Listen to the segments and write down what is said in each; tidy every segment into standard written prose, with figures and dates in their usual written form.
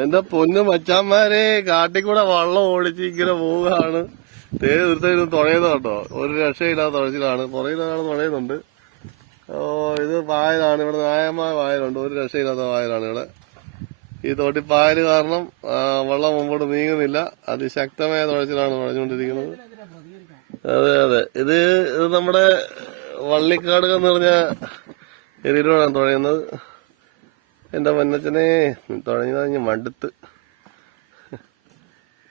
എന്റെ പൊന്നു മച്ചാന്മാരെ, കാട്ടിക്കൂടെ വള്ളം ഓടിച്ച് ഇങ്ങനെ പോവുകയാണ്. തീർച്ചയായിട്ടും തുഴയുന്നത് കേട്ടോ. ഒരു രക്ഷയില്ലാത്ത തുഴച്ചിലാണ്. പുറകിൽ ഒരാൾ തുഴയുന്നുണ്ട്. ഇത് പായലാണ്. ഇവിടെ ന്യായമായ പായലുണ്ട്. ഒരു രക്ഷയില്ലാത്ത പായലാണ് ഇവിടെ. ഈ തോട്ടിപ്പായൽ കാരണം വള്ളം മുമ്പോട്ട് നീങ്ങുന്നില്ല. അതിശക്തമായ തുഴച്ചിലാണ് തുഴഞ്ഞുകൊണ്ടിരിക്കുന്നത്. അതെ അതെ, ഇത് നമ്മുടെ വള്ളിക്കാട് എന്ന് പറഞ്ഞ എരിയിലൂടെയാണ് തുഴയുന്നത്. എന്റെ മന്നച്ചനെ തുഴഞ്ഞു മടുത്ത്.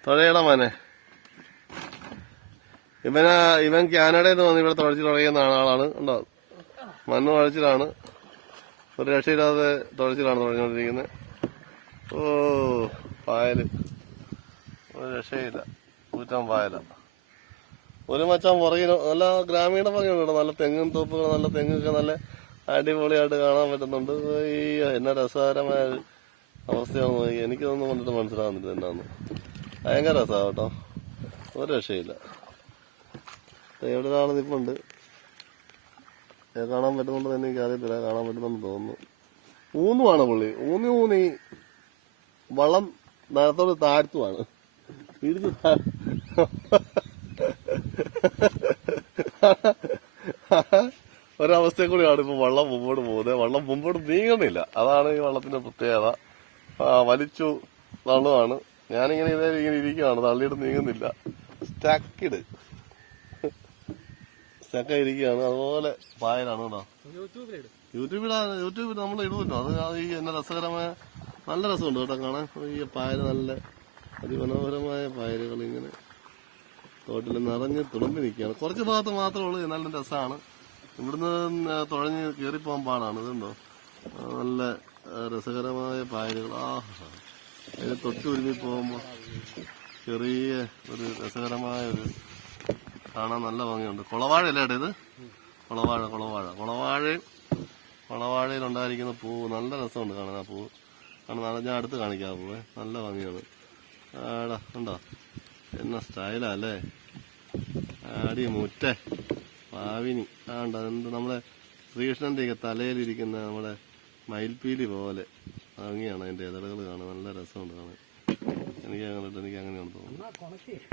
തുഴയട മോനെ. ഇവൻ കാനഡയിൽ നിന്ന് വന്ന് ഇവിടെ തുഴച്ചിൽ തുടങ്ങിയ ആളാണ്. ഉണ്ടോ, മണ്ണ് തുഴച്ചിലാണ്. ഒരു രക്ഷയില്ലാതെ തുഴച്ചിലാണ് തുഴഞ്ഞുകൊണ്ടിരിക്കുന്നത്. ഓ പായല്, ഒരു രക്ഷയില്ല, കൂറ്റം പായല. ഒരു മച്ചാൻ പുറകിൽ നല്ല ഗ്രാമീണ ഭംഗിയുണ്ട്. നല്ല തെങ്ങും തോപ്പുകൾ, നല്ല തെങ്ങൊക്കെ നല്ല അടിപൊളിയായിട്ട് കാണാൻ പറ്റുന്നുണ്ട്. ഈ എന്നെ രസകരമായ അവസ്ഥയാണ്. എനിക്കൊന്നും കണ്ടിട്ട് മനസ്സിലാവുന്നില്ല എന്നാന്ന്. ഭയങ്കര രസമാണ് കേട്ടോ, ഒരു രക്ഷയില്ല. എവിടെ ഒരാൾ നിൽപ്പുണ്ട്. കാണാൻ പറ്റുന്നുണ്ടോ എന്ന് എനിക്കറിയത്തില്ല. കാണാൻ പറ്റുന്നുണ്ടെന്ന് തോന്നുന്നു. ഊന്നുമാണ് പുള്ളി. ഊന്നി വള്ളം നേരത്തോട് താഴ്ത്തുവാണ്. ഇടിച്ച് ഒരവസ്ഥയിൽ കൂടിയാണ് ഇപ്പൊ വള്ളം മുമ്പോട്ട് പോകുന്നത്. വള്ളം മുമ്പോട്ട് നീങ്ങുന്നില്ല. അതാണ് ഈ വള്ളത്തിന്റെ പ്രത്യേകത. വലിച്ചു തള്ളുവാണ്. ഞാനിങ്ങനെ ഇങ്ങനെ ഇരിക്കുകയാണ്. തള്ളിയിട്ട് നീങ്ങുന്നില്ല. സ്റ്റക്കായി ഇരിക്കുകയാണ്. അതുപോലെ പായലാണ് കേട്ടോ. യൂട്യൂബിൽ നമ്മൾ ഇടുമല്ലോ. അത് ഈ എന്നെ രസകരമായ നല്ല രസമുണ്ട് കേട്ടോ കാണാൻ. ഈ പായൽ നല്ല അതിമനോഹരമായ പായലുകൾ ഇങ്ങനെ തോട്ടിൽ നിറഞ്ഞ് തുളുമ്പി നിൽക്കുകയാണ്. കുറച്ച് ഭാഗത്ത് മാത്രമേ ഉള്ളൂ. നല്ല രസമാണ്. ഇവിടുന്ന് തുഴഞ്ഞ് കയറിപ്പോകാൻ പാടാണ്. ഇതുണ്ടോ, നല്ല രസകരമായ പായലുകൾ. അതിന് തൊട്ട് ഉരുമി പോകുമ്പോൾ ചെറിയ ഒരു രസകരമായ ഒരു കാണാൻ നല്ല ഭംഗിയുണ്ട്. കുളവാഴയല്ലേ ഇത്? കുളവാഴയിൽ ഉണ്ടായിരിക്കുന്ന പൂവ് നല്ല രസമുണ്ട് കാണാൻ. ആ പൂവ് കാണാൻ ഞാൻ അടുത്ത് കാണിക്കാം. ആ പൂവ് നല്ല ഭംഗിയാണ്. ഉണ്ടോ, എന്നാ സ്റ്റൈലാ അല്ലേ? ആടി മുറ്റേ പാവിനി. ഉണ്ടോ, എന്ത് നമ്മളെ ശ്രീകൃഷ്ണന്റെ തലയിലിരിക്കുന്ന നമ്മുടെ മയിൽപ്പീലി പോലെ ഭംഗിയാണ് അതിന്റെ ഇതളുകൾ കാണാൻ. നല്ല രസമുണ്ട് കാണാൻ. എനിക്ക് അങ്ങനെയാണ് തോന്നുന്നത്.